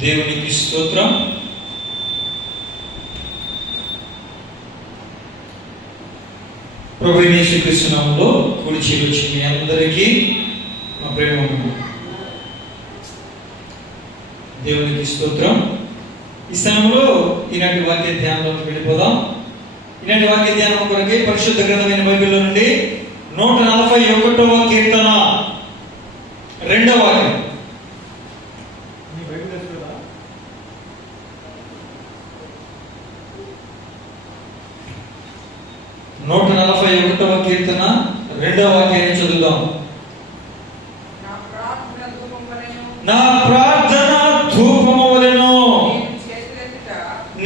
దేవునికి స్తోత్రం. ప్రభువైన యేసుక్రీస్తు నామములో కూడి చేరొచ్చిన మీ అందరికీ మా ప్రేమ దేవునికి స్తోత్రం. ఈ సమయంలో ఈనాటి వాక్య ధ్యానంలోకి వెళ్ళిపోదాం. ఈనాటి వాక్య ధ్యానం కొరకై పరిశుద్ధ గ్రంథమైన బైబిల్లో నుండి 141వ కీర్తన 2వ వాక్యం. 141వ కీర్తన 2వ వాక్యాన్ని చదువుదాం. నా ప్రార్థన ధూపము వలెను,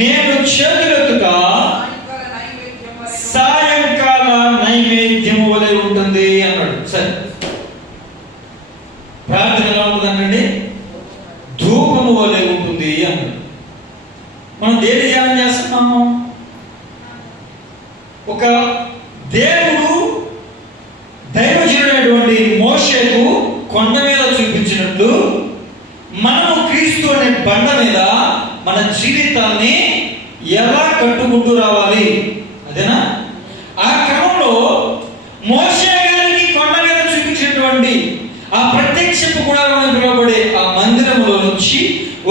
నేను చేతులెత్తుట సాయంకాల నైవేద్యము వలె ఉంటుంది అన్నాడు. సరే, ప్రార్థన ఎలా ఉంటుందండి? ధూపము వలె ఉంటుంది అన్నాడు. మనం దేని ధ్యానం చేస్తున్నాము? ఒక దేవుడు దైవజనుడైనటువంటి మోషేకు కొండ మీద చూపించినట్లు మనము క్రీస్తు అనే బండ మీద మన జీవితాన్ని ఎలా కట్టుకుంటూ రావాలి, అదేనా? ఆ క్రమంలో మోషే గారికి కొండ మీద చూపించినటువంటి ఆ ప్రత్యక్షపు గుడారం పిలువబడే ఆ మందిరంలో నుంచి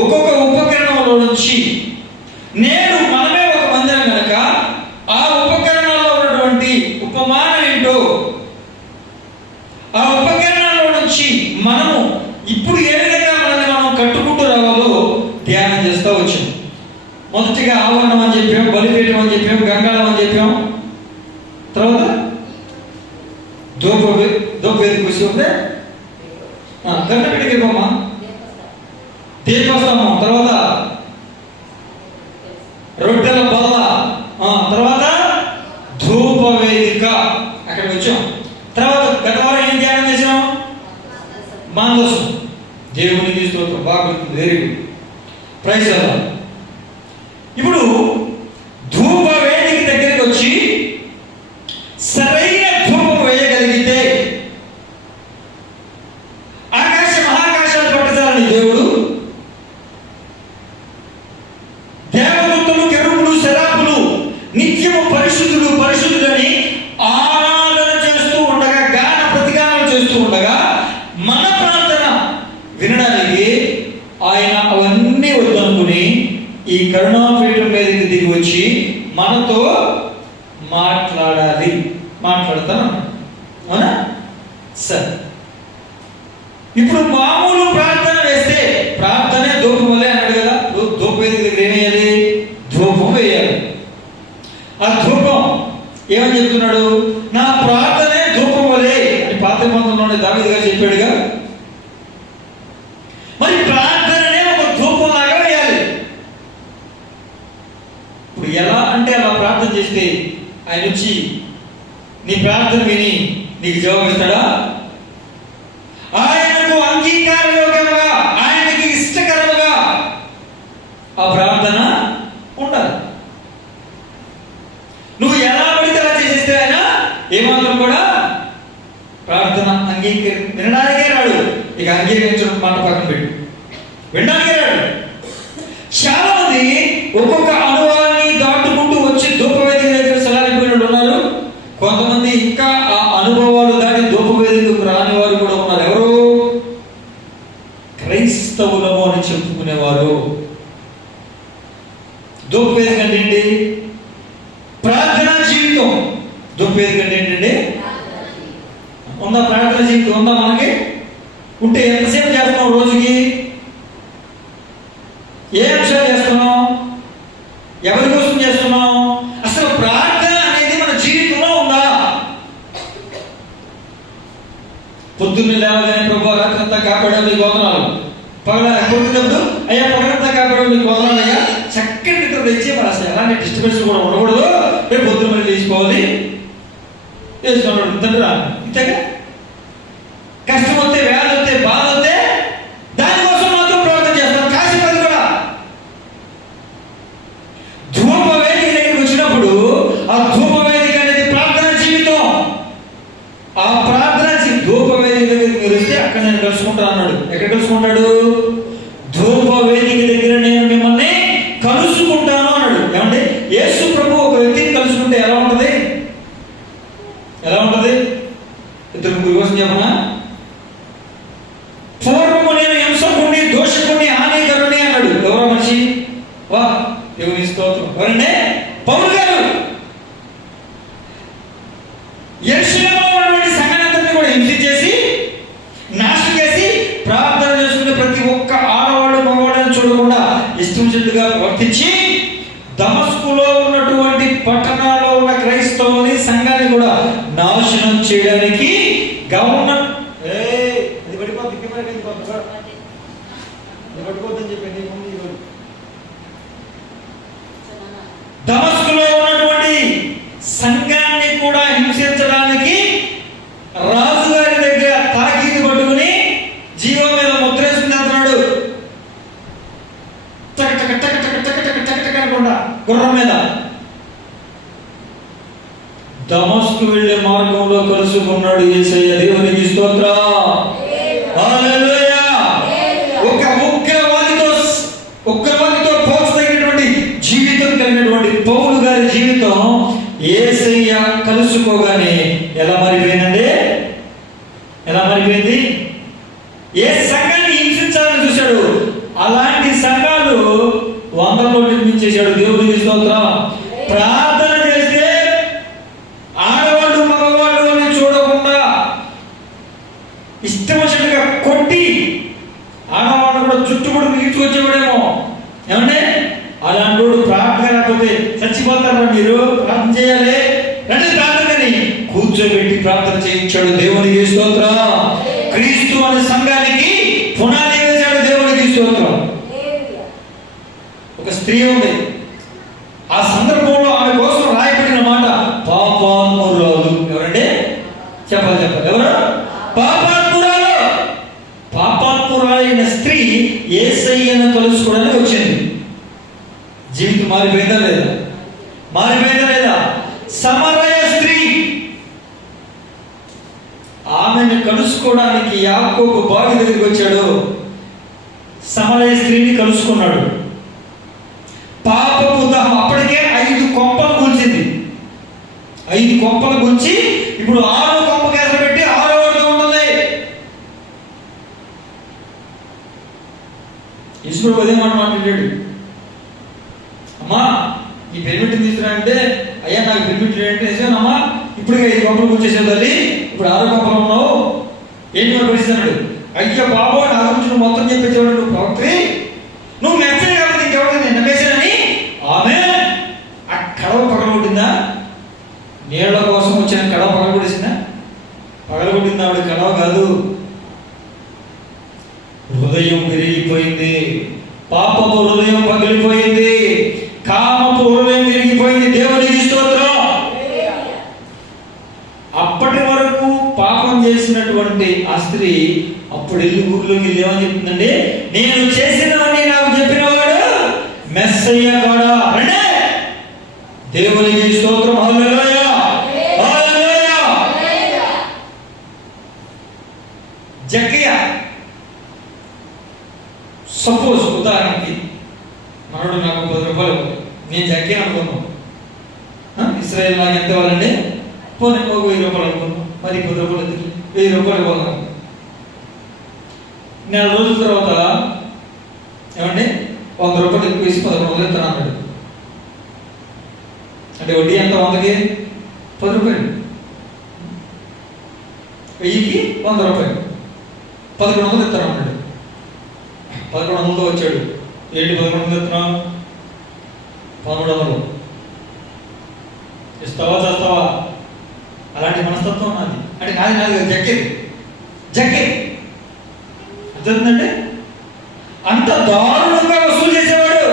ఒక్కొక్క ఉపకరణంలో నుంచి నేడు మనమే ఒక మందిరం కనుక ఆ ఉపకరణాల్లో ఉన్నటువంటి ఉపమానం ఏంటో, ఆ ఉపకరణాల్లో నుంచి మనము ఇప్పుడు ఏ విధంగా మనల్ని మనం కట్టుకుంటూ రావాలో ధ్యానం చేస్తూ వచ్చాం. మొదటిగా ఆవరణం అని చెప్పాం, బలిపీఠం అని చెప్పాం, గంగాళం అని చెప్పాం. తర్వాత దోపేదికి వచ్చి ఉంటే గంటపెట్టికి బొమ్మ, దీపస్తంభం, తర్వాత రొట్టెల బల్ల, తర్వాత ధూప వేదిక, అక్కడికి వచ్చాం. తర్వాత గత వారం ఏం ధ్యానం చేసాం? మానసం. దేవునికి స్తోత్రం, బాగుంటుంది, వెరీ గుడ్, ప్రైజ్ లార్డ్. ఇప్పుడు ధూప వేదిక దగ్గరికి వచ్చి సరైన ధూపం వేయగలిగితే ఆకాశ మహాకాశాలు పట్టదాలని దేవుడు దేవదూతలు, కెరూబులు, సెరాపులు నిత్యము పరిశుద్ధుడు పరిశుద్ధులని ఆరాధన చేస్తూ ఉండగా, గాన ప్రతిగానం చేస్తూ ఉండగా మన ప్రార్థన వినడానికి ఆయన అవన్నీ వద్దనుకుని ఈ కరుణాపీఠం మీదకి దిగి వచ్చి మనతో మాట్లాడాలి, మాట్లాడతాను. అవునా? సరే, ఇప్పుడు మామూలు ప్రార్థన వేస్తే ప్రార్థనే ధూపం వలె అన్నాడు కదా. ధూప వేదిక దగ్గర ఏం వేయాలి? ధూపం వేయాలి. ఆ ధూపం ఏమని చెప్తున్నాడు? నా ప్రార్థనే ధూపం వలె అని పాత నిబంధనలోనే దావీదు గారు చెప్పాడుగా. మరి ప్రార్థననే ఒక ధూపం లాగా వేయాలి. ఇప్పుడు ఎలా అంటే అలా ప్రార్థన చేస్తే ఆయన వచ్చి నీ ప్రార్థన విని నీకు జవాబు ఇస్తాడా? ఆయనకు అంగీకారయోగ్యంగా, ఆయనకి ఇష్టకరముగా ఆ ప్రార్థన ఉండాలి. నువ్వు ఎలా పడితే అలా చేసేస్తే ఆయన ఏమాత్రం కూడా ప్రార్థన వినడానికే రాడు. ఇక అంగీకరించడం మాట పక్కన పెట్టు, వినడానికే రాడు. చాలా మంది ఒక్కొక్క అనుభవాన్ని దాటుకుంటూ వచ్చి ధూపవేదిక దగ్గర సలాలిపోయినట్టు ఉన్నారు. కొంతమంది ఇంకా ఆ అనుభవాలు దాటి ధూపవేదికకు రాని వారు కూడా ఉన్నారు. ఎవరు? క్రైస్తవులము అని చెప్పుకునేవారు. ధూపవేదిక అంటే ఏంటి? ప్రార్థనా జీవితం. ధూపవేదిక అంటే ఏంటండి? ఉందా? ప్రార్థన జీవితం ఉందా మనకి? ఉంటే ఎంతసేపు చేస్తున్నాం రోజుకి? ఏ అంశాలు చేస్తున్నాం? ఎవరి కోసం చేస్తున్నాం? అసలు ప్రార్థన అనేది మన జీవితంలో ఉందా? పొద్దున్నే లేవగానే ప్రభు రాత్రంతా కాపాడావు నీకు వందనాలు, పొద్దున్నప్పుడు అయ్యా పగలంతా కాపాడావు నీకు వందనాలు అయ్యా, చక్కటి నిద్ర తెచ్చి మరి అసలు ఎలాంటి డిస్టర్బెన్స్ కూడా ఉండకూడదు, రేపు పొద్దున్న మళ్ళీ తీసుకోవాలి వేసుకున్నాడు తండ్రి. ఇంతగా కష్టం వస్తే, వ్యాధి వస్తే, బాధ వస్తే దానికోసం మాత్రం ప్రార్థన చేస్తాం. కాసేపది కూడా ధూప వేదిక దగ్గరికి వచ్చినప్పుడు ఆ ధూప వేదిక అనేది ప్రార్థన జీవితం. ఆ ప్రార్థన ధూప వేదిక దగ్గరికి వస్తే అక్కడ నేను కలుసుకుంటా అన్నాడు. ఎక్కడ కలుసుకుంటాడు? ధూప వేదిక ఇష్టమొచ్చినట్టుగా ప్రవర్తించి దమస్కులో ఉన్నటువంటి పట్టణాల్లో ఉన్న క్రైస్తవుని సంఘాన్ని కూడా నాశనం చేయడానికి గవర్నర్ దమస్కులో ఉన్నటువంటి సంఘాన్ని కూడా హింసించడానికి రాజుగారి దగ్గర తాకీదు పట్టుకుని జీవం మీద ముద్రేసుకుని అంటున్నాడు. అనకుండా గుర్రం మీద దమస్కు వెళ్ళే మార్గంలో కలుసుకున్నాడు యేసయ్య. దేవునికి స్తోత్రం. హల్లెలూయా. ఒక ఉగ్రవాదితో పోల్చదగినటువంటి జీవితం కలిగినటువంటి పౌలు గారి జీవితం యేసయ్య కలుసుకోగానే ఎలా మారిపోయిందండి? ఎలా మారిపోయింది? ఏ సంఘాన్ని హింసించాలని చూశాడు అలాంటి సంఘాలు 100లో నిర్మించేశాడు. దేవునికి స్తోత్రం. ప్రార్థన చేస్తే ఆడవాళ్ళు మగవాళ్ళు అని చూడకుండా ఇష్టం వచ్చినట్టుగా కొట్టి ఆడవాళ్ళు కూడా చుట్టుముడు మిగిల్చుకొచ్చేవాడేమో. ఏమంటే అలాంటి ప్రార్థన లేకపోతే చచ్చిపోతారా మీరు? ప్రార్థన చేయాలి రండి ప్రార్థనని కూర్చోబెట్టి ప్రార్థన చేయించాడు. దేవునికి స్తోత్రం. క్రీస్తు అనే సంఘానికి పునాది వేశాడు. దేవునికి స్తోత్రం. ఒక స్త్రీ ఉంది. ఆ సందర్భంలో ఆమె కోసం రాయబడిన మాట పాపాత్మురాలు. ఎవరంటే చెప్పాలి ఎవరు? పాపాత్మురాలు. పాపాత్మురాలైన స్త్రీ యేసయ్యను కలుసుకోవడానికి వచ్చింది. జీవితం మారిపోయిందా లేదా? మారిపోయిందా లేదా? సమరయ స్త్రీ ఆమెను కలుసుకోవడానికి యాకోబు బావి దగ్గరికి వచ్చాడు. సమరయ స్త్రీని కలుసుకున్నాడు. పాపపు దహం అప్పటికే 5 కొంపలు కూల్చింది. 5 కొంపలు కూల్చి ఇప్పుడు 6 కొంప కేస పెట్టి 6వ వాడితో ఉంటుంది. ఈశ్వరుడు అదే మాట మాట్లాడాడు. అమ్మా ఈ పెర్మిట్ తీసుకురా అంటే, అయ్యా నాకు పెర్మిట్ ఏంటి అమ్మా ఇప్పుడు 5 కొంపలు కూర్చేసావు తల్లి, ఇప్పుడు 6 కొంపలు ఉన్నావు ఏంటి మరి పరిస్థితి అన్నాడు. అయ్యో బాబో నా గురించి నువ్వు మొత్తం చెప్పేవాడు, నువ్వు ప్రవక్తవి, నువ్వు మెచ్చే కాబట్టి ఇంకెవరు నేను నమ్మేశానని ఆమె ఆ కడవ పగలగొట్టిందా? నీళ్ల కోసం వచ్చిన కడవ పగలగొట్టేసిందా? పగలగొట్టింది ఆవిడ కడవ కాదు. హృదయం విరిగిపోయింది. పాపపు హృదయం పగిలిపోయింది. కామపు హృదయం విరిగిపోయింది. దేవునికి స్తోత్రం. అప్పటి వరకు పాపం చేసినటువంటి ఆ స్త్రీ అప్పుడు వెళ్ళి ఊర్లోకి వెళ్ళి ఏమని చెప్తుందండి? నేను చేసినవని నాకు చెప్పినవాడు మెస్సయ్య కూడా. అంటే దేవునికి స్తోత్రం. హల్లెలూయా. హల్లెలూయా. జక్కయ్య సపోజ్ ఉదాహరణకి మనోడు నాకు 10 రూపాయలు, నేను జక్కయ్య అనుకున్నాను. ఇస్రాయేల్ నాకు ఎంత ఇవ్వాలండి? పోనీ 1000 రూపాయలు అనుకున్నాను. మరి 10 రూపాయలు 1000 రూపాయలు ఇవ్వాలి. 4 రోజుల తర్వాత ఏమండి 100 రూపాయలు ఎక్కువ వేసి 1100 ఇస్తాను అన్నాడు. అంటే వడ్డీ ఎంత? 100కి 10 రూపాయలు, 1000కి 100 రూపాయలు, 1100 ఇస్తాను అన్నాడు. 1100తో వచ్చాడు. ఏంటి 1100 ఇస్తున్నావు? 1300 ఇస్తావా చేస్తావా? అలాంటి మనస్తత్వం నాది. అంటే నాది జక్కే అర్థండి. అంత దారుణంగా వసూలు చేసేవాడు.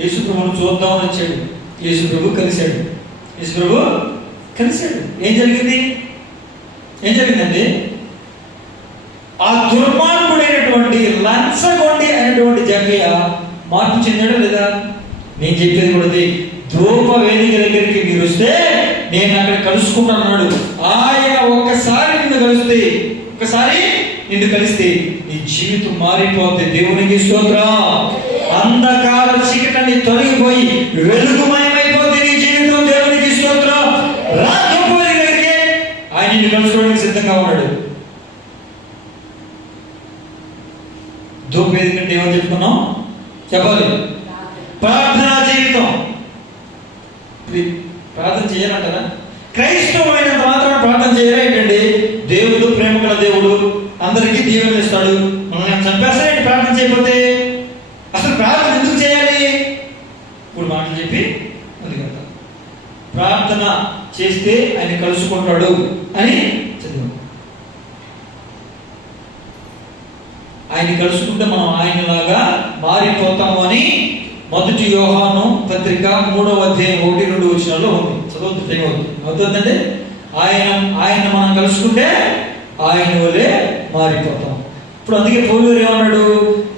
యేసు ప్రభువును చూద్దామని వచ్చాడు. యేసు ప్రభు కలిశాడు. ఏం జరిగిందండి? ఆ దుర్మార్గుడైనటువంటి లంచగొండి అయినటువంటి జక్కయ్య మార్పు చెందాడు లేదా? నేను చెప్పేది కూడా ధూప వేదిక దగ్గరికి మీరు వస్తే నేను అక్కడ కలుసుకుంటాను. ఆయన ఒక్కసారి నిన్ను కలిస్తే నీ జీవితం మారిపోతే. దేవునికి స్తోత్రం. అంధకార చీకటిని తొలగిపోయి వెలుగుమయమైపోతే నీ జీవితం. దేవునికి స్తోత్రం. రాకపోయి దగ్గరికి ఆయన నిన్ను కలుసుకోవడానికి సిద్ధంగా ఉన్నాడు. ధూప వేదిక అంటే ఏమని చెప్పుకున్నాం? చెప్పాలి. ప్రార్థనా జీవితం. ప్రార్థన చేయాలంటారా? క్రైస్తవులైనంత మాత్రం ప్రార్థన చేయరా ఏంటండి? దేవుడు ప్రేమ గల దేవుడు, అందరికీ దీవెనలు ఇస్తాడు. మనం చంపేస్తానండి ప్రార్థన చేయకపోతే. ప్రార్థన ఎందుకు చేయాలి? ఇప్పుడు మాటలు చెప్పి ముందుకు వెళ్తాం. ప్రార్థన చేస్తే ఆయన కలుసుకుంటాడు అని చదివాం. ఆయన కలుసుకుంటే మనం ఆయనలాగా మారిపోతాము అని 1 యోహాను పత్రిక 3వ అధ్యాయం 1-2 వచనాల్లో ఉంది. చదువుతుంది అవుతుందండి. ఆయన మనం కలుసుకుంటే ఆయన వలే మారిపోతాం. ఇప్పుడు అందుకే పౌలు ఏమన్నాడు?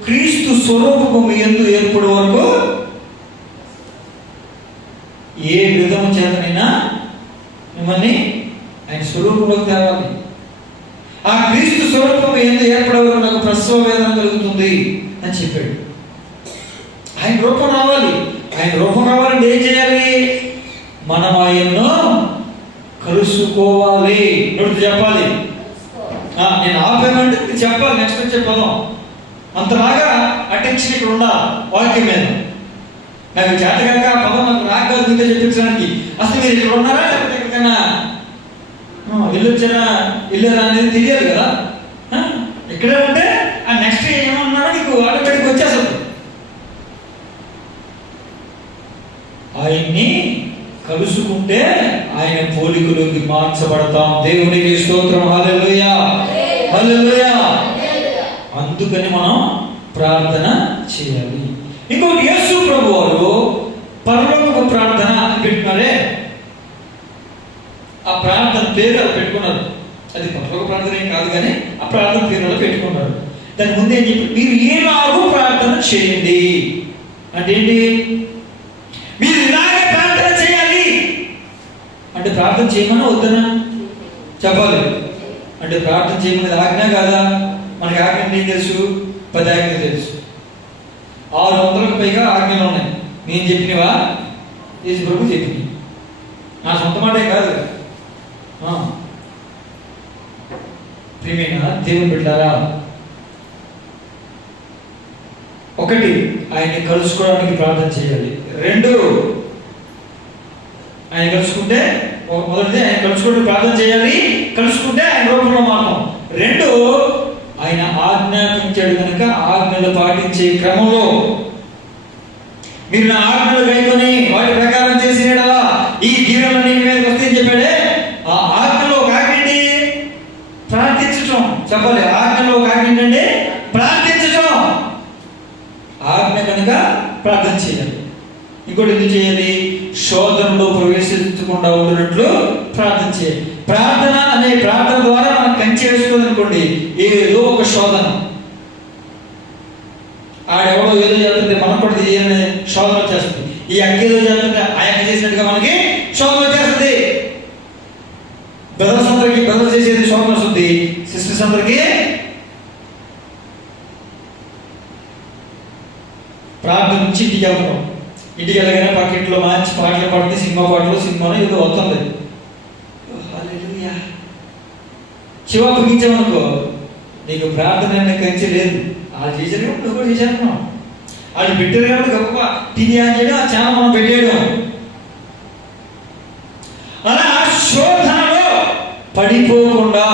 క్రీస్తు స్వరూపము మీ యందు ఏర్పడే వరకు ఏ విధము చేతనైనా మిమ్మల్ని ఆయన స్వరూపంలోకి తేవాలి. ఆ క్రీస్తు స్వరూపం ఏందో ఏర్పడే వరకు నాకు ప్రసవ వేదన కలుగుతుంది అని చెప్పాడు. ఆయన రూపం రావాలి. ఆయన రూపం రావాలంటే ఏం చేయాలి? మనం ఆయన్ను కలుసుకోవాలి. నోటి చెప్పాలి. నేను ఆపేమంటే చెప్పాలి. నెక్స్ట్ వచ్చే పదం అంతలాగా అటెన్షన్ ఇక్కడ ఉండాలి వాక్యం మీద. నాకు చేతగాక ఆ పదం నాకు రాక మీతో చెప్పించడానికి. అసలు మీరు ఇక్కడ ఉన్నారా లేకపోతే ఎక్కడికైనా వెళ్ళొచ్చారా వెళ్ళారా అనేది తెలియాలి కదా. ఇక్కడే ఉంటే ఆ నెక్స్ట్ ఏమన్నాడో నీకు ఆటోమేటిక్ వచ్చేస్తుంది. ఆయన్ని కలుసుకుంటే ఆయన పోలికలోకి మార్చబడతాం. దేవునికి స్తోత్రం. హల్లెలూయా, హల్లెలూయా. అందుకని మనం ప్రార్థన చేయాలి. ఇంకోటి, యేసు ప్రభు వారు పరలోకపు ప్రార్థన అని పెట్టుకున్నారే, ఆ ప్రార్థన పేరు పెట్టుకున్నారు. అది పరలోక ప్రార్థన ఏం కాదు, కానీ ఆ ప్రార్థన పేరు పెట్టుకున్నారు. దాని ముందే ఏం చెప్పి, మీరు ఏలాగూ ప్రార్థన చేయండి అంటే ఏంటి? మీరు ఇలాగే ప్రార్థన చేయాలి అంటే ప్రార్థన చేయమని వద్దనా చెప్పాలి. అంటే ప్రార్థన చేయమనేది ఆజ్ఞ కాదా? మనకి ఆజ్ఞ ఏం తెలుసు? 10 ఆజ్ఞలు తెలుసు. 600కు పైగా ఆజ్ఞలు ఉన్నాయి. నేను చెప్పినవా? యేసు ప్రభు చెప్పినవి. నా సొంత మాటే కాదు. ప్రియమైన దేవుని బిడ్డలారా, 1 ఆయన్ని కలుసుకోవడానికి ప్రార్థన చేయాలి. 2 ఆయన కలుసుకుంటే, మొదటిది ఆయన కలుసుకోవడానికి ప్రార్థన చేయాలి. కలుసుకుంటే ఆయన రూపంలో మాత్రం. 2 ఆయన ఆజ్ఞాపించాడు కనుక ఆజ్ఞలు పాటించే క్రమంలో మీరు నా ఆజ్ఞలు కైకొని వాటి ప్రకారం చేసినడా ఈ దీవెనలు నీ మీదకి వస్తాయని చెప్పాడే. ఆ ఆజ్ఞలో ఒక ఆజ్ఞ ఏంటి? ప్రార్థించటం. చెప్పాలి. ఆజ్ఞలో ఒక ఆజ్ఞ ఏంటంటే ప్రార్థించటం. ఆజ్ఞ కనుక ప్రార్థన చేయాలి. ఇంకోటి ఎందుకు చేయాలి? శోధనలో ప్రవేశించకుండా ఉండినట్లు ప్రార్థన చేయాలి. ప్రార్థన అనే ప్రార్థన ద్వారా మనం కంచి వేసుకోవాలి అనుకోండి, ఏదో ఒక శోధన. ఆడెవడో ఏదో చేస్తుంటే మనకు కూడా చేయాలని శోధన వచ్చేస్తుంది. ఈ అక్క ఏదో చేస్తుంటే ఆ అక్క చేసినట్టుగా మనకి శోధన వచ్చేస్తుంది. బ్రదర్స్ అందరికి బ్రదర్స్ చేసేది శోధన వస్తుంది. సిస్టర్స్ అందరికి ప్రార్థన నుంచి ఇంటికి వెళ్తాం. ఇంటికి వెళ్ళగానే పక్కింట్లో మంచి పాటలు పాడితే సినిమా సినిమాలో ఏదో అవుతుంది. శివ ముగించామనుకో, నీకు ప్రార్థన కంచి లేదు. వాళ్ళు చేశారు కాబట్టి నువ్వు కూడా చేశాను. వాళ్ళు పెట్టారు కాబట్టి గొప్ప టీవీ ఆన్ చేయడం, ఆ ఛానల్ మనం పెట్టేయడం. అలా శోధనలో పడిపోకుండా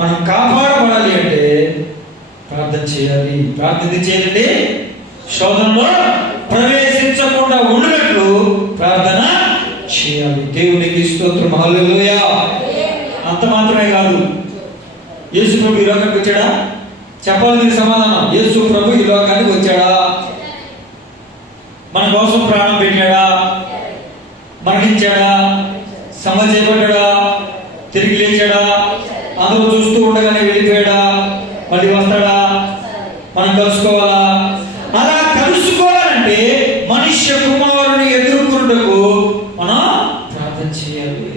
మనం కాపాడబడాలి అంటే ప్రార్థన చేయాలి. ప్రార్థన చేయాలంటే శోధనలో ప్రవేశించకుండా ఉన్నట్లు ప్రార్థన చేయాలి. దేవునికి స్తోత్రం. హల్లెలూయా. అంత మాత్రమే కాదు, యేసు ప్రభు ఈ లోకానికి వచ్చాడా? చెప్పాలి దీనికి సమాధానం. యేసు ప్రభు ఈ లోకానికి వచ్చాడా? మన కోసం ప్రాణం పెట్టాడా? మరణించాడా? సమాధి చేయబడ్డాడా? తిరిగి లేచాడా? అందరూ చూస్తూ ఉండగానే వెళ్ళిపోయాడా? మళ్ళీ వస్తాడా? మనం కలుసుకోవాలా? అలా కలుసుకోవాలంటే మనుష్య కుమారుని ఎదుర్కొన్నటకు మనం ప్రార్థన చేయాలి.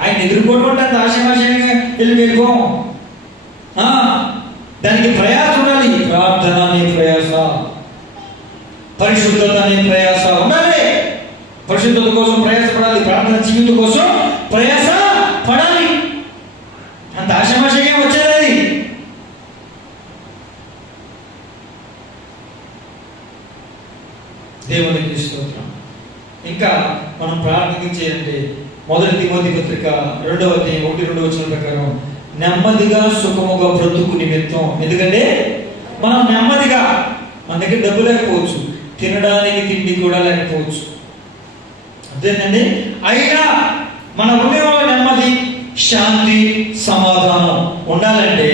ఆయన ఎదుర్కోవడం అంటే అంత ఆశమాశయంగా వెళ్ళిపోం. దానికి ప్రయాస ఉండాలి. ప్రార్థన అనే ప్రయాస, పరిశుద్ధత అనే ప్రయాస ఉండాలి. పరిశుద్ధత కోసం ప్రయాస పడాలి. ప్రార్థన జీవితం కోసం ప్రయాస పడాలి. అంత ఆశమాశంగా వచ్చేది. దేవునికి స్తోత్రం. ఇంకా మనం ప్రార్థించేయంటే 1 తిమోతి పత్రిక 2వ అధ్యాయం 1-2 వచనం ప్రకారం నెమ్మదిగా సుఖముగా బ్రతుకు నిమిత్తం. ఎందుకంటే మనం నెమ్మదిగా మన దగ్గర డబ్బు లేకపోవచ్చు, తినడానికి తిండి కూడా లేకపోవచ్చు, అదేనండి. అయినా మన హృదయంలో నెమ్మది, శాంతి, సమాధానం ఉండాలంటే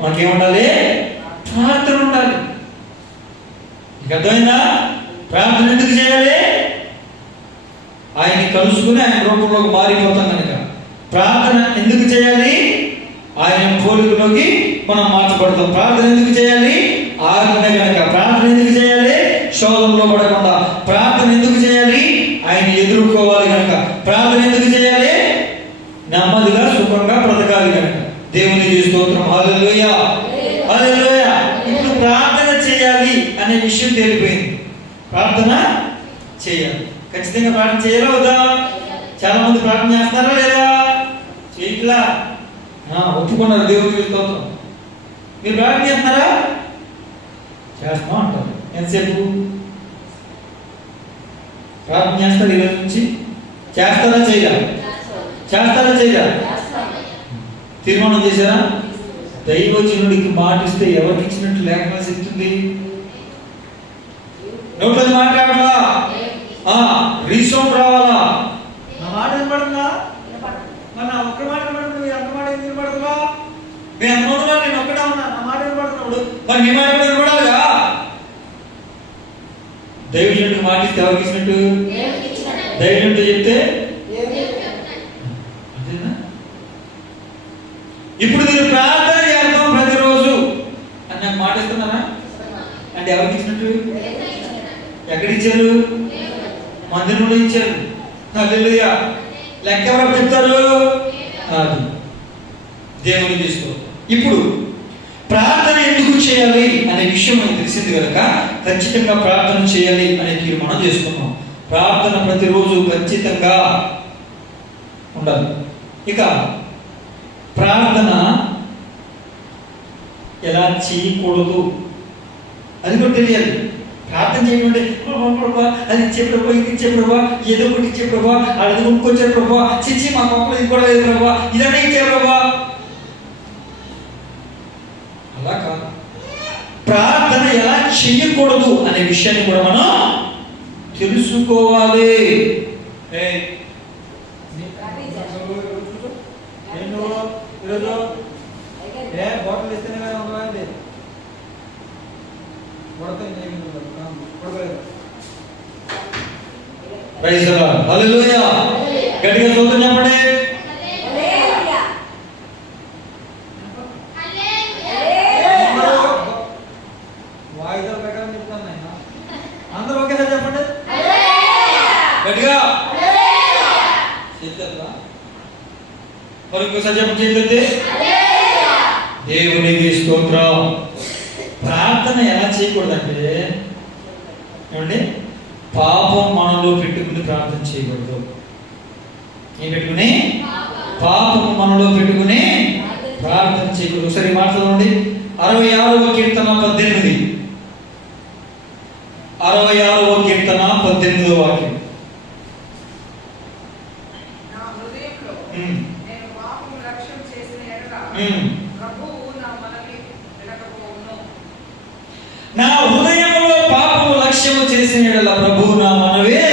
మనకేముండాలి? ప్రార్థన ఉండాలి. మీకు అర్థమైందా? ప్రార్థన ఎందుకు చేయాలి? ఆయన్ని కలుసుకుని ఆయన రూపంలోకి మారిపోతాం కనుక. ప్రార్థన ఎందుకు చేయాలి? ఆయన పోలికలోకి మనం మార్చబడతాం. ప్రార్థన ఎందుకు చేయాలి? ఆజ్ఞ కనుక. ప్రార్థన ఎందుకు చేయాలి? శోధనలో పడకుండా. ప్రార్థన ఎందుకు చేయాలి? ఆయన ఎదుర్కోవాలి కనుక. ప్రార్థన ఎందుకు చేయాలి? నెమ్మదిగా సుఖంగా బ్రతకాలి కనుక. దేవునికి స్తోత్రం. హల్లెలూయా, హల్లెలూయా. ఇప్పుడు ప్రార్థన చేయాలి అనే విషయం తేలిపోయింది. ప్రార్థన చేయాలి, ఖచ్చితంగా ప్రార్థన చేయాలా వద్దా? చాలా మంది ప్రార్థన చేస్తారా లేదా? చేయట్లా. ఒప్పుకున్నారు. దేవునికి స్తోత్రం. మీరు ప్రార్థన చేస్తున్నారా? చేస్తాం అంటారు. ఎంతసేపు ప్రార్థన చేస్తారు? ఈరోజు నుంచి చేస్తారా చేయరా? చేస్తారా చేయరా? తీర్మానం చేశారా? దైవజనుడికి మాట ఇస్తే ఎవరికి ఇచ్చినట్టు లేఖనం చెప్తుంది. నోట్లో మాట్లాడాలా? రీసౌండ్ రావాలా? నా మాట వినపడుతుందా? మరి నా ఒక్క మాట వినపడుతుంది, మీరు అంత మాట ఎందుకు వినపడుతుందా? నేను అంతమందిలో నేను ఒక్కడే ఉన్నా, నా మాట వినపడుతున్నాడు, మరి నీ మాట కూడా వినపడాలిగా. దైవజనుడికి మాట ఇస్తే ఎవరికి ఇచ్చినట్టు? దైవజనుడితో చెప్తే అంతేనా? ఇప్పుడు మీరు ప్రార్థన చేస్తాం ప్రతిరోజు అని నాకు మాట ఇస్తున్నారా అంటే ఎవరికి ఇచ్చినట్టు? ఎక్కడిచ్చారు? మందిరంలో ఇచ్చారు. హల్లెలూయా. లెక్క ఎవరు చెప్తారు? అది దేవుని తీసుకో. ఇప్పుడు ప్రార్థన ఎందుకు చేయాలి అనే విషయం మనకు తెలిసింది కనుక ఖచ్చితంగా ప్రార్థన చేయాలి అనే తీర్మానం చేసుకున్నాం. ప్రార్థన ప్రతిరోజు ఖచ్చితంగా ఉండాలి. ఇక ప్రార్థన ఎలా చేయకూడదు అది కూడా తెలియాలి. ప్రార్థన చేయమంటే అది ఇచ్చే ప్రభా, ఇది ఇచ్చే ప్రభా, ఏదో ఒకటి ఇచ్చే ప్రభా, అది కొనుక్కొచ్చే ప్రభా, చిచ్చి మా మొక్కలు ఇది కూడా లేదు ప్రభా, ఇదన్నీ ఇచ్చే ప్రభా, అలా కాదు. ప్రార్థన ఎలా చెయ్యకూడదు అనే విషయాన్ని కూడా మనం తెలుసుకోవాలి. బాటిల్ ఇస్తేనే ప్రైజ్ ది లార్డ్. హల్లెలూయా. గట్టిగా స్తోత్రం చెప్పండి. వాయిదాల ప్రకారం చెప్తాను నేను. అందరూ ఒకేసారి చెప్పండి గట్టిగా. మరి ఇంకోసారి చెప్పండి. దేవునికి స్తోత్రం. ప్రార్థన ఎలా చేయకూడదంటే ఏమండి, పాపం మనలో పెట్టుకుని ప్రార్థన చేయకూడదు. ఏం పెట్టుకుని? పాపం మనలో పెట్టుకుని ప్రార్థన చేయకూడదు. ఒకసారి మాట్లాడండి. 66వ కీర్తన 18. 66వ కీర్తన 18వ వాక్యం. నా హృదయంలో పాపము లక్ష్యము చేసిన యెడల ప్రభువు నా మనవే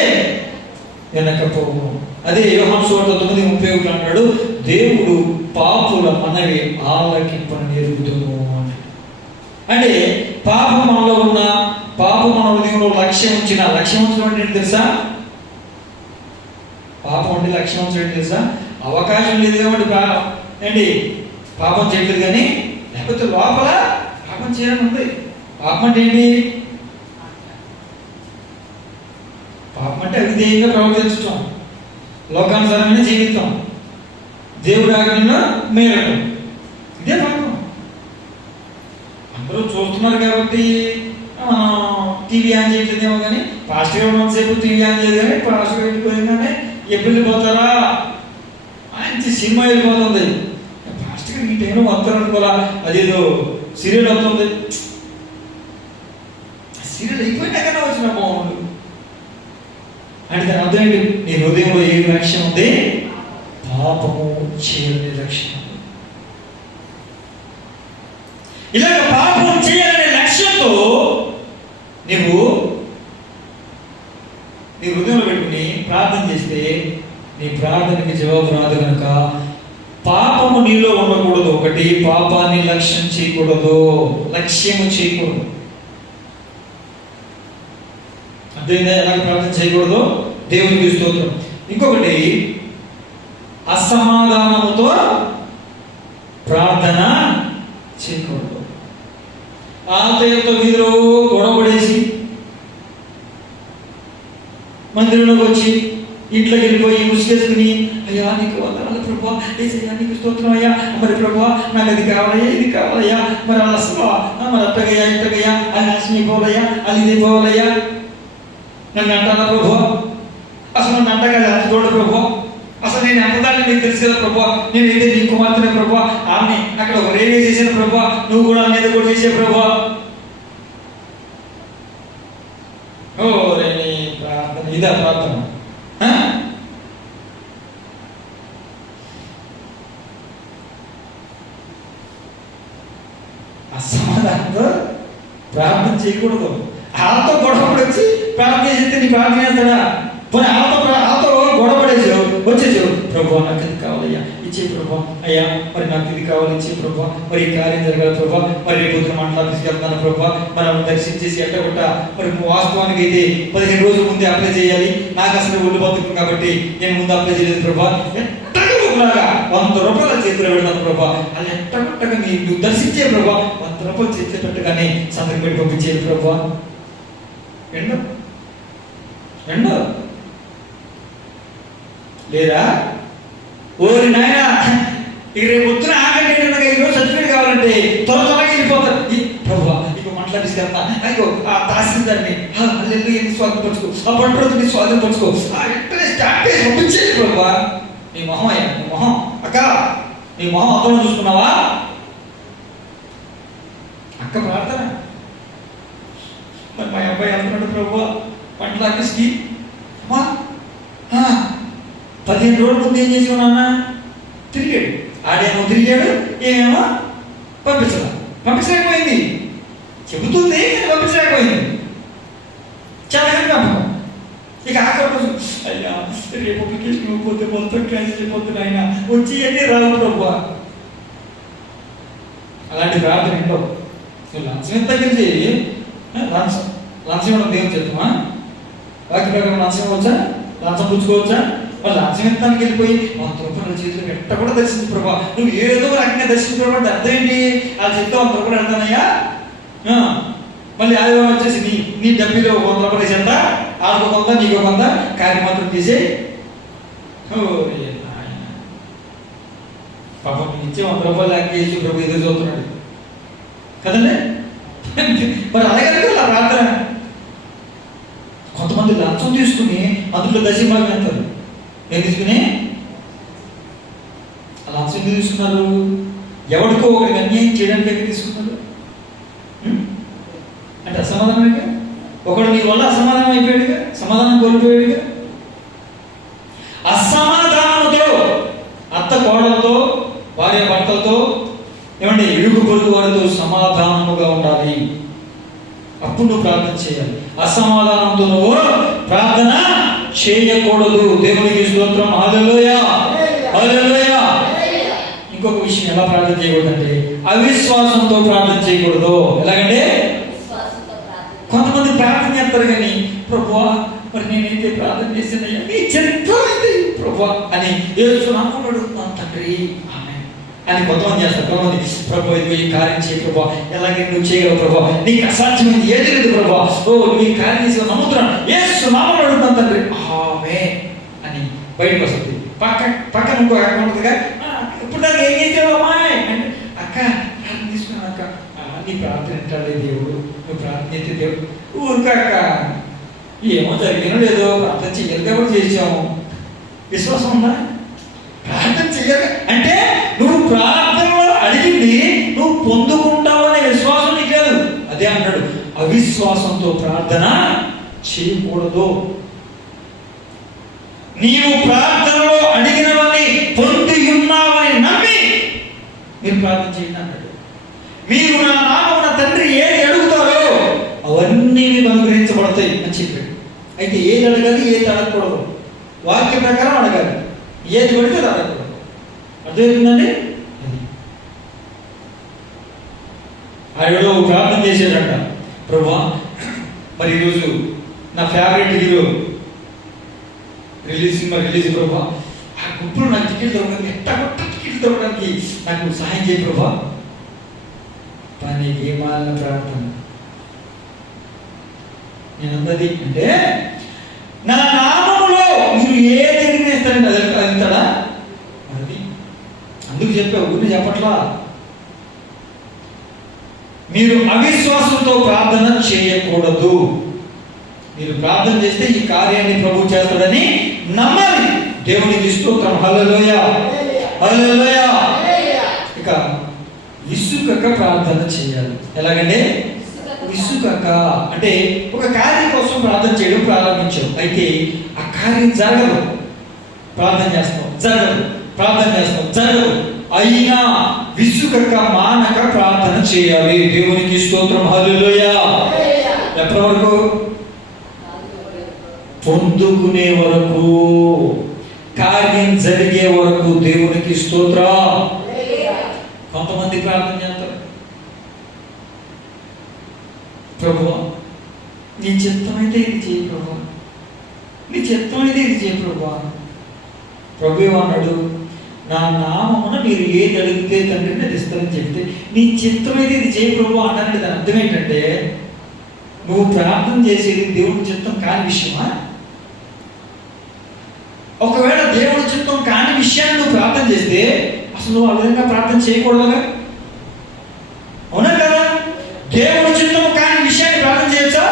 వినకపోవును. అదే యోహాను సువార్త 9:31 అన్నాడు, దేవుడు పాపుల మనవి ఆలకింపని నేర్పుదును అంటే పాపం మనలో ఉన్న, పాపం మన హృదయంలో లక్ష్యం ఉంచిన, లక్ష్యం ఉంచడం అంటే ఏంటి తెలుసా? పాపం అంటే లక్ష్యం ఉంచడం తెలుసా? అవకాశం లేదు కాబట్టి ఏంటి పాపం చేయలేదు, కానీ లేకపోతే లోపల పాపం చేయాలని ఉంది. పాపం అంటే ఏంటి? పాపం అంటే అవిధేయంగా ప్రవర్తించడం, లోకానుసారమైన జీవితం, దేవుడి ఆజ్ఞను మేరడం, ఇదే పాపం. అందరూ చూస్తున్నారు కాబట్టి టీవీ ఆన్ చేయట్లేదేమో, కానీ పాస్టర్ ఉన్నంతసేపు టీవీ ఆన్ చేయదు, కానీ పాస్టర్ వెళ్ళిపోయిందని ఎప్పుడు వెళ్ళిపోతారా? మంచి సినిమా వెళ్ళిపోతుంది, పాస్టర్ ఈ టైంలో వస్తారు అనుకోరా, అదేదో సీరియల్ అవుతుంది, సీరియల్ అయిపోయినాకన్నా వచ్చిన బాగుండు అంటే దాని అర్థం ఏంటి? నీ హృదయంలో ఏ లక్ష్యం ఉంది? పాపము చేయని లక్ష్యం. ఇలాగ పాపం చేయాలనే లక్ష్యంతో నువ్వు నీ హృదయంలో పెట్టుకుని ప్రార్థన చేస్తే నీ ప్రార్థనకి జవాబు రాదు కనుక పాపము నీలో ఉండకూడదు. ఒకటి, పాపాన్ని లక్ష్యం చేయకూడదు, లక్ష్యము చేయకూడదు. అర్థమైందా ఎలా ప్రార్థన చేయకూడదు? దేవునికి స్తోత్రం. ఇంకొకటి, అసమాధానముతో ప్రార్థన చేయకూడదు. ఆతయ్యతో వీధిలో గొడవపడేసి మందిరంలోకి వచ్చి ఇంట్లోకి వెళ్ళిపోయి ముసుగేసుకుని, అయ్యా నీకు వందనాలు ప్రభా, ఏసయ్యా నీకు స్తోత్రం అయ్యా, మరి ప్రభా నాకు అది కావాలయ్యా, ఇది కావాలయ్యా, మరి అసలు మరి అట్టగయ్యా ఇట్టగయ్యా, అది నాశనం పోవాలయ్యా, అది ఇది పోవాలయ్యా, నన్ను అంటానా ప్రభా, అసలు నన్ను అంటగా చూడ ప్రభా, అసలు నేను ఎంతదాన్ని నీకు తెలుసు కదా ప్రభా, నేనైతే నీ కుమార్తెనే ప్రభా, ఆమె అక్కడ ఒక రేవే చేశాను ప్రభా, నువ్వు కూడా మీద కూడా చేసే ప్రభా. ఓ రేణి ప్రార్థన, ఇదా ప్రార్థన? అసమాధానంతో ప్రార్థన చేయకూడదు. ఆతో గొడవపడొచ్చి ప్రార్థన చేస్తే నీ ప్రార్థన చేస్తాడా? పోనీ ఆతో గొడవపడేసావు, వచ్చేసావు, ప్రభా నాకు ఇది కావాలయ్యా ఇచ్చే ప్రభా, అయ్యా మరి నాకు ఇది కావాలి ఇచ్చే ప్రభా, మరి ఈ కార్యం జరగాలి ప్రభా, మరి రేపు పొద్దున మంటలా తీసుకెళ్తాను ప్రభా, మనం దర్శించేసి ఎట్టగొట్ట, మరి వాస్తవానికి అయితే 15 రోజుల ముందే అప్లై చేయాలి, నాకు అసలు ఒళ్ళు బతుకు కాబట్టి నేను ముందు అప్లై చేయలేదు ప్రభా, ఎట్టగలాగా 100 రూపాయల చేతిలో పెడతాను ప్రభా, అది ఎట్టగొట్టగా నువ్వు దర్శించే ప్రభా, 100 రూపాయలు చేతిలో పెట్టగానే సంతకం పెట్టి పంపించేది ప్రభా. ఎండ లేదా ఓరి నాయన ఇక రేపు పొద్దున ఆకలి ఈరోజు సర్టిఫికేట్ కావాలంటే త్వరగా వెళ్ళిపోతారు ప్రభా, ఇక మాట్లాడిస్తా అయ్యో ఆ తహసీల్దార్ని స్వాగతపరుచుకో, ఆ పట్టుని స్వాగతపరుచుకో, ఎట్టనే స్టార్ట్ చేసి పంపించేది ప్రభా. నీ మొహం అయ్యా, నీ మొహం అక్క, నీ మొహం అర్థం చూసుకున్నావా? అక్క ప్రార్థన, మరి మా అబ్బాయి అనుకున్నాడు ప్రభా పంటల ఆఫీస్కి, అమ్మా 15 రోజుల ముందు ఏం చేసి ఉన్నా తిరిగాడు, ఆడేమో తిరిగాడు, ఏమేమో పంపించలేకపోయింది, చెబుతుంది పంపించలేకపోయింది, చాలా పెంపకం. ఇక ఆఖరి రోజు అయ్యా రేపు అప్లికేషన్ ఇవ్వకపోతే మొత్తం క్యాన్సిల్ అయిపోతుంది, ఆయన వచ్చి అన్నీ రావు ప్రభా. అలాంటి ప్రార్థన ఏంటో నువ్వు లంచం ఎంత తగ్గించి లంచం ఇవ్వడం దేవుని చెప్తామా? వాక్య ప్రకారం లంచం ఇవ్వచ్చా? లంచం పుచ్చుకోవచ్చా? వాళ్ళు లంచం ఇస్తానికి వెళ్ళిపోయి 100 రూపాయల చేతులు ఎట్ట కూడా దర్శించు ప్రభా, నువ్వు ఏదో రకంగా దర్శించుకోవడం అర్థం ఏంటి? వాళ్ళు చెప్తే 100 రూపాయలు వెళ్తానయ్యా, మళ్ళీ ఆదివారం వచ్చేసి నీ డబ్బీలో 100 రూపాయలు వేసేంత, ఆడికి 100 నీకు 100 కార్యం మాత్రం తీసే. పాపం ఇచ్చే 100 రూపాయలు లెక్క వేసి ప్రభు ఎదురు చదువుతున్నాడు కదండి. మరి అలాగే అలా ప్రార్థన. కొంతమంది లంచం తీసుకుని అందులో దశభాగం వెళ్తారు. ఏం తీసుకుని ఆ లంచం ఎందుకు తీసుకున్నారు? ఎవరికో ఒకరికి అన్యాయం చేయడానికి తీసుకున్నారు అంటే అసమాధానమేగా. ఒకడు నీ వల్ల అసమాధానం అయిపోయాడుగా, సమాధానం కోల్పోయాడుగా. అసమాధానంతో అత్త కోడలతో, భార్య భర్తలతో, ఏమంటే ఇరుగు పొరుగు వారితో సమాధానముగా ఉండాలి. అప్పుడు నువ్వు ప్రార్థన చేయాలి. అసమాధానంతో నువ్వు ప్రార్థన చేయకూడదు. దేవునికి స్తోత్రం. హల్లెలూయా, హల్లెలూయా. ఇంకొక విషయం ఎలా ప్రార్థన చేయకూడదు అంటే అవిశ్వాసంతో ప్రార్థన చేయకూడదు. ఎలాగంటే కొంతమంది ప్రార్థన చేస్తారు కానీ ప్రభువా మరి నేనైతే ప్రార్థన చేశానయ్యా నీ చిత్తమైంది ప్రభువా అని యేసు నామములో అడుగుతున్నాను తండ్రి ఆమేన్ అని కొంతమంది చేస్తారు. కొంతమంది ప్రభు ఇది ఈ కార్యం చేయ ప్రభా, ఎలాగే నువ్వు చేయగలవు ప్రభా, నీకు అసాధ్యమైంది ఏది లేదు ప్రభా, ఓ నువ్వు ఈ కార్యం చేసి నమ్ముతున్నాను యేసు నామములో అడుగుతున్నాను తండ్రి ఆమేన్ అని బయటకు వస్తుంది. పక్కన ఇంకో ఉంటుందిగా, ఇప్పుడు దాకా ఏం చేసావు అమ్మాయి అంటే అక్క ప్రార్థన తీసుకున్నాను అక్క, నీ ప్రార్థన వింటాడే దేవుడు, నువ్వు ప్రార్థన చేస్తే దేవుడు ఊరికాక ఏమో జరిగినో లేదో ప్రార్థన చెయ్యాలి కాబట్టి చేసాము. విశ్వాసం ఉందా? ప్రార్థన చెయ్యాలి అంటే నువ్వు ప్రార్థనలో అడిగింది నువ్వు పొందుకుంటావు అనే విశ్వాసం నీకు లేదు. అదే అన్నాడు అవిశ్వాసంతో ప్రార్థన చేయకూడదు. నీవు ప్రార్థనలో అడిగినవన్నీ పొంది ఉన్నావని నమ్మి మీరు ప్రార్థన చేయండి అన్నాడు. మీరు నా నామమున తండ్రి ఏది అడుగుతారో అవన్నీ అన్నీ మీకు అనుగ్రహించబడతాయి అని చెప్పాడు. అయితే ఏది అడగాలి, ఏది అడగకూడదు, వాక్య ప్రకారం అడగాలి, ఏది పడితే అది అడగకూడదు. అర్థమవుతుందండి? ఆయన ప్రార్థన చేశాడంట, ప్రభువా మరి ఈరోజు నా ఫేవరెట్ హీరో సినిమా రిలీజ్, ప్రభువా ఆ గుంపులో నాకు టికెట్ దొరకడానికి ఎట్టా టికెట్ దొరకడానికి నాకు సహాయం చేయ ప్రభువా. దానికి ఏమాలిన ప్రార్థన నేను అన్నది అంటే, నా నామములో మీరు ఏది నిర్ణయిస్తారండి అది వెళ్తాడా అది. అందుకు చెప్పా, ఊరిని చెప్పట్లా. మీరు అవిశ్వాసంతో ప్రార్థన చేయకూడదు. మీరు ప్రార్థన చేస్తే ఈ కార్యాన్ని ప్రభు చేస్తాడని నమ్మాలి. దేవునికి స్తోత్రం. హల్లెలూయా, హల్లెలూయా. ఇక విసుకక ప్రార్థన చేయాలి. ఎలాగంటే విసుకక అంటే ఒక కార్యం కోసం ప్రార్థన చేయడం ప్రారంభించాం, అయితే ఆ కార్యం జరగదు, ప్రార్థన చేస్తాం జరగదు, ప్రార్థన చేస్తాం జరగదు, అయినా విసుకక మానక ప్రార్థన చేయాలి. దేవునికి స్తోత్రం. హల్లెలూయా. ఎప్పటి వరకు? పొందుకునే వరకు, కార్యం జరిగే వరకు. దేవునికి స్తోత్రం. కొంతమంది ప్రార్థన చేస్తారు, ప్రభువా నీ చిత్తమైతే ఇది చేయి ప్రభువా, నీ చిత్తమైతే ఇది చేయి ప్రభువా. ప్రభు ఏమన్నాడు? నా నామమున మీరు ఏది అడిగితే తండ్రిని అది ఇస్తారని చెప్తే నీ చిత్తమైతే ఇది చేయి ప్రభువా అన్నాడు. దాని అర్థం ఏంటంటే, నువ్వు ప్రార్థన చేసేది దేవుడి చిత్తం కాని విషయమా? ఒకవేళ దేవుడి చిత్తం కాని విషయాన్ని నువ్వు ప్రార్థన చేస్తే అసలు నువ్వు ఆ విధంగా ప్రార్థన చేయకూడదుగా, అవునా కదా? దేవుడి చిత్తం కాని విషయాన్ని ప్రార్థన చేయొచ్చా?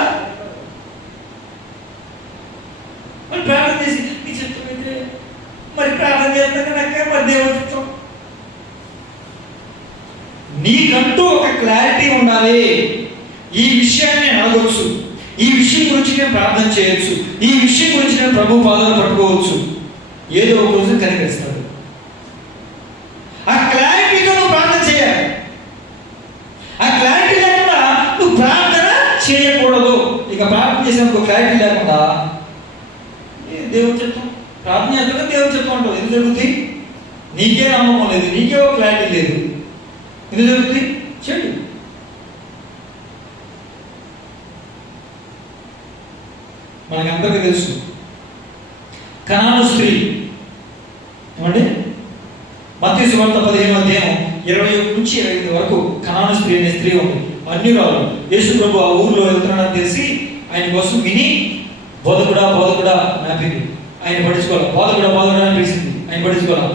మరి ప్రార్థన చేసి నీ చిత్తం అయితే మరి ప్రార్థన చేస్తాక మరి దేవుడి చిత్తం. నీకంటూ ఒక క్లారిటీ ఉండాలి. ఈ విషయాన్ని నేను అడగవచ్చు, ఈ విషయం గురించి నేను ప్రార్థన చేయొచ్చు, ఈ విషయం గురించి నేను ప్రభు పాదాలు పట్టుకోవచ్చు. ఏదో ఒక రోజు కనిపిస్తాడు. ఆ క్లారిటీతో నువ్వు ప్రార్థన చేయాలి. ఆ క్లారిటీ లేకుండా నువ్వు ప్రార్థన చేయకూడదు. ఇక ప్రార్థన చేసినప్పుడు క్లారిటీ లేకుండా దేవుడు చెప్తాం, ప్రార్థన చేస్తాక దేవుడు చెప్తా ఉంటావు. ఎందుకు జరుగుతుంది? నీకే నమ్మకం లేదు, నీకే ఒక క్లారిటీ లేదు. ఎందుకు జరుగుతుంది? చెడు. మనకందరికీ తెలుసు, కనాను స్త్రీ ఏమండి, మత్తయి సువార్త 15:21-25 వరకు కనాను స్త్రీ అనే స్త్రీ ఉంది. అన్యురాలు. యేసు ప్రభు ఆ ఊర్లో వెళ్తున్నాడని తెలిసి ఆయన కోసం విని బోధకుడా బోధకుడా నాపింది. ఆయన పట్టించుకోవాలి. బోధకుడా బోధకుడా అని పిలిచింది, ఆయన పట్టించుకోవాలి.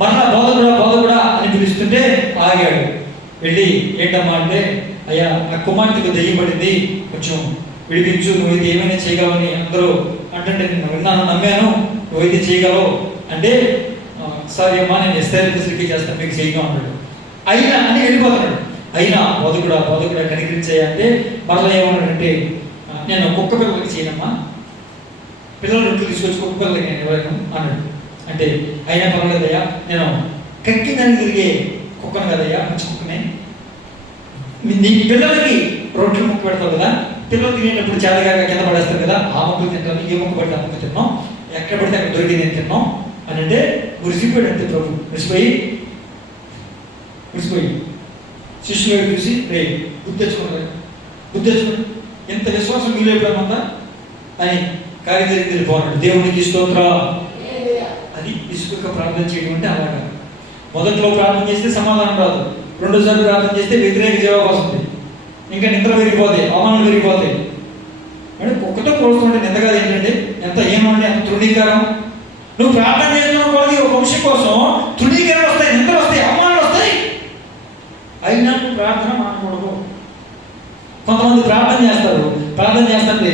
మరలా బోధకుడా బోధకుడా అని పిలుస్తుంటే ఆగాడు. వెళ్ళి ఏంటమ్మా అంటే, అయ్యా నా కుమార్తెకు దెయ్యం పడింది, కొంచెం విడిపించు, నువ్వైతే ఏమైనా చేయగలవని అందరూ అంటే నేను విన్నాను, నమ్మాను, నువ్వైతే చేయగలవు అంటే, సారీ అమ్మా నేను ఎస్ఐకి చేస్తాను, మీకు చేయగా అన్నాడు. అయినా అని వెళ్ళిపోతున్నాడు. అయినా బోధకుడా బోధకుడా కనికరించాయా అంటే మరలా ఏమన్నాడంటే, నేను కుక్క పిల్లలకి చేయనమ్మా, పిల్లల రొట్టెలు తీసుకొచ్చి కుక్క పిల్లలకి నేను ఎవరైనా అన్నాడు. అంటే అయినా పర్వాలేదయ్యా, నేను కక్కి దానికి తిరిగే కుక్కను కదయ్యా, మంచి కుక్కనే, నీ పిల్లలకి రొట్టెలు ముక్క పెడతావు కదా, పిల్లలు తినేటప్పుడు చేతగా కింద పడేస్తారు కదా, ఆ ముక్కలు తింటాను, ఏ ముక్క పడితే ఆ ముక్క తిన్నాం, ఎక్కడ పడితే అక్కడ దొరికి నేను తిన్నాం అని అంటే మురిసిపోయాడు. అంతే ప్రభు మురిసిపోయి శిష్యులు చూసి రే బుద్ధి తెచ్చుకున్నాడు, బుద్ధి తెచ్చుకున్నాడు, ఎంత విశ్వాసం మీలేపడమంతా అని కార్యం జరిగి వెళ్ళిపోన్నాడు. దేవునికి స్తోత్రం. అది ఇసుక ప్రార్థన చేయడం అంటే అలాగా. మొదట్లో ప్రార్థన చేస్తే సమాధానం రాదు, రెండోసారి ప్రార్థన చేస్తే వ్యతిరేక జవాబు వస్తుంది, ఇంకా నిద్ర పెరిగిపోతాయి, అవమానాలు పెరిగిపోతాయి. అంటే కుక్కతో పోల్చుకుంటే నిద్ర కాదు ఏంటంటే, ఎంత ఏమంటే అంత తృణీకరం. నువ్వు ప్రార్థన చేస్తున్న కొలది ఒక వంశం కోసం తృణీకరణ వస్తాయి, నిద్ర వస్తాయి, అవమానాలు వస్తాయి. అయినా నువ్వు ప్రార్థన మానకూడదు. కొంతమంది ప్రార్థన చేస్తారు, ప్రార్థన చేస్తుంటే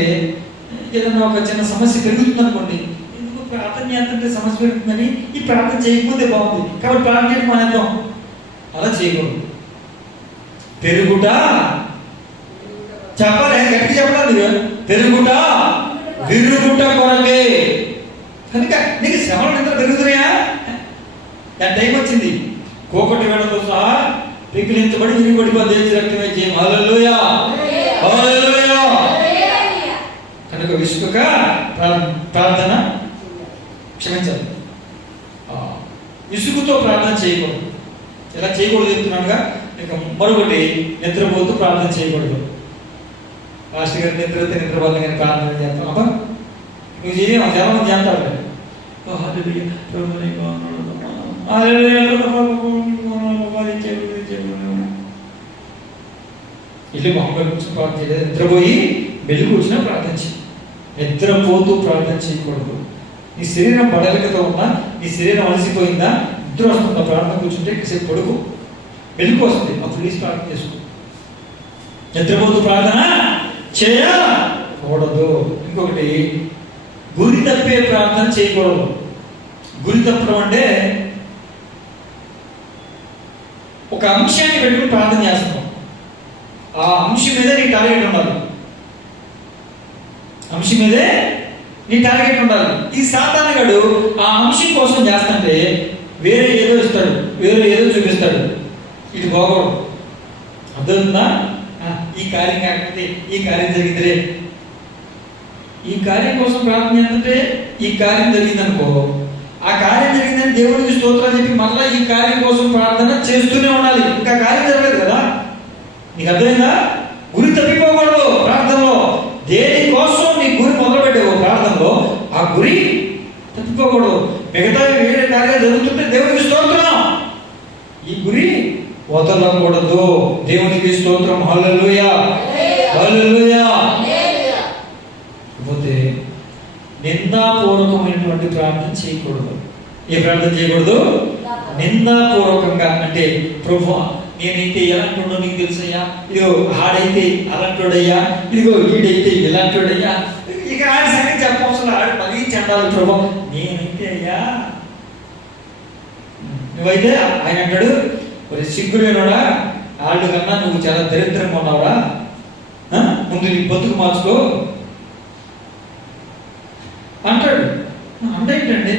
ఏదన్నా ఒక చిన్న సమస్య పెరుగుతుంది అనుకోండి, ఎందుకు ప్రార్థన చేస్తుంటే సమస్య పెరుగుతుందని ఈ ప్రార్థన చేయకపోతే బాగుంది కాబట్టి ప్రార్థన చేయడం మానేద్దాం. అలా చేయకూడదు. పెరుగుట చెప్పాలి, గట్టి చెప్పాలి మీరు, పెరుగుట విరుగుట కొరకే. కనుక నీకు శ్రమలు ఎంత పెరుగుతున్నాయా? దాని టైం వచ్చింది, కోకటి వేళతో సహా పిగిలించబడి విరిగిపడిపోతే రక్తమే చేయం. హల్లెలూయా, హల్లెలూయా. విసుక ప్రార్థన క్షమించాలి, విసుగుతో ప్రార్థన చేయకూడదు. ఎలా చేయకూడదు చెప్తున్నానుగా. ఇక మరొకటి, నిద్రపోతూ ప్రార్థన చేయకూడదు. మాస్టర్ గారు నిద్రపోతే నేను ప్రార్థన చేస్తాను. అబ్బా నువ్వు చేయలేము, చాలా మంది చేస్తారు. ఇల్లు మామూలుగా కూర్చొని ప్రార్థన చేయలేదు, నిద్రపోయి వెళ్ళి కూర్చున్నా ప్రార్థన చేయి. నిద్రపోతూ ప్రార్థన చేయకూడదు. నీ శరీరం బడలికతో ఉన్నా, నీ శరీరం అలసిపోయిందా, నిద్ర వస్తుందా, ప్రార్థన కూర్చుంటే కాసేపు పడుకో, వెలుగు వస్తుంది, అప్పుడు లేచి ప్రార్థన చేసుకో. నిద్రపోతూ ప్రార్థన చేయకూడదు. ఇంకొకటి, గురి తప్పే ప్రార్థన చేయకూడదు. గురి తప్పడం అంటే ఒక అంశాన్ని పెట్టుకుని ప్రార్థన చేస్తున్నాం, ఆ అంశం మీదే నీ టార్గెట్ ఉండాలి. అంశం మీదే నీ టార్గెట్ ఉండాలి. ఈ సాతానుగాడు ఆ అంశం కోసం చేస్తుంటే వేరే ఏదో ఇస్తాడు, వేరే ఏదో చూపిస్తాడు, ఇటు బాగోడు. అర్థమవుతుందా? ఈ కార్యం కాకపోతే ఈ కార్యం జరిగితే, ఈ కార్యం కోసం ప్రార్థన చేస్తుంటే ఈ కార్యం జరిగిందనుకో, ఆ కార్యం జరిగిందని దేవుడికి స్తోత్రాలు చెప్పి మళ్ళీ ఈ కార్యం కోసం ప్రార్థన చేస్తూనే ఉండాలి. ఇంకా కార్యం జరగలేదు కదా. నీకు అర్థమైందా? గురి తప్పిపోకూడదు ప్రార్థనలో. దేనికోసం నీ గురి మొదలుపెట్టావు ప్రార్థనలో, ఆ గురి తప్పిపోకూడదు. మిగతా వేరే కార్యాలు జరుగుతుంటే దేవుడికి స్తోత్రం, ఈ గురి వదలకూడదు. దేవునికి స్తోత్రం. హల్లెలూయా, హల్లెలూయా. పోతే నిందాపూర్వకమైనటువంటి ప్రార్థన చేయకూడదు. ఏ ప్రార్థన చేయకూడదు? నిందాపూర్వకంగా. అంటే ప్రభు నేనైతే ఎలాంటి నీకు తెలుసయ్యా, ఇదిగో ఆడైతే అలాంటోడయ్యా, ఇదిగో ఈడైతే ఇలాంటోడయ్యా, ఇక ఆడి సంగతి చెప్పవలసిన ఆడు మరీ చెండాలి ప్రభు, నేనైతే అయ్యా. నువ్వైతే ఆయన అంటాడు, మరి సిగ్గులేనోడా, ఆళ్ళు కన్నా నువ్వు చాలా దరిద్రంగా ఉన్నావురా, ముందు నీ బతుకు మార్చుకో అంటాడు. అంటే ఏంటండి,